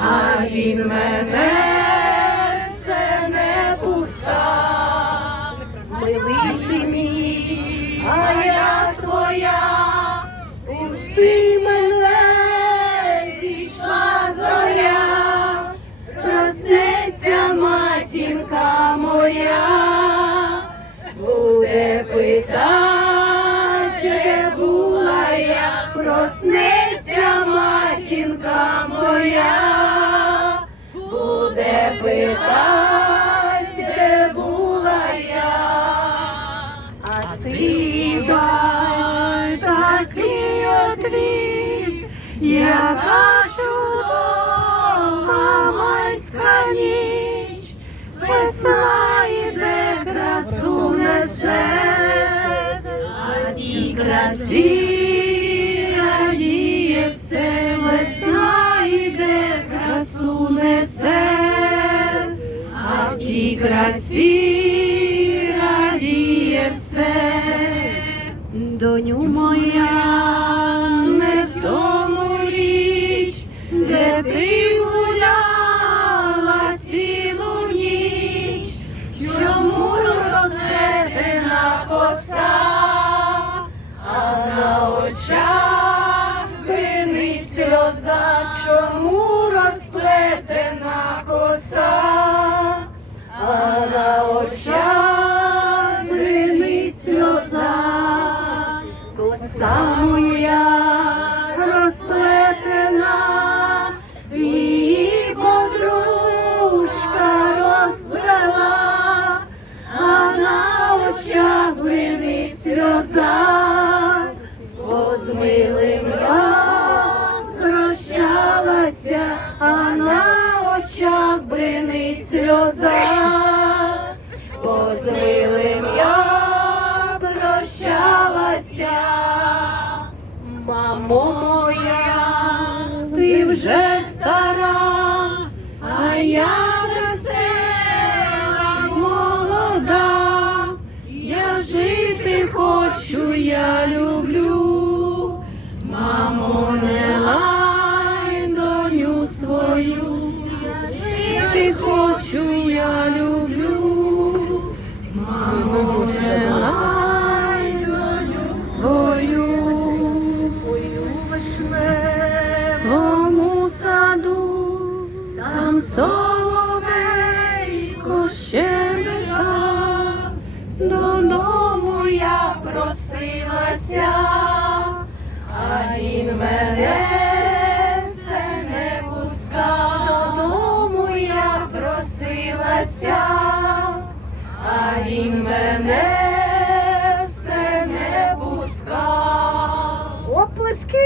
а він мене все не пускав. Милий ти мій, а я твоя, пусти мене, зійшла зоря, проснеться матінка моя, буде питать, де була я, проснеться матінка моя, буде питать, де була я, а ти дай такий отвіт, яка чудова майська ніч, весна іде, красу несе, а тій красі тій красі радіє все, доню моя, не в тому річ, де ти гуляла цілу ніч, чому розплетена коса, а на очах винить сльоза, чому прощалася. Мамо моя, ти вже стара, а я весела молода, я жити хочу, я люблю, мамо, не лай доню свою, я жити хочу, я люблю, мамо, не лай соловейко щебета, додому я просилася, а він мене все не пускав, додому я просилася, а він мене. Оплески!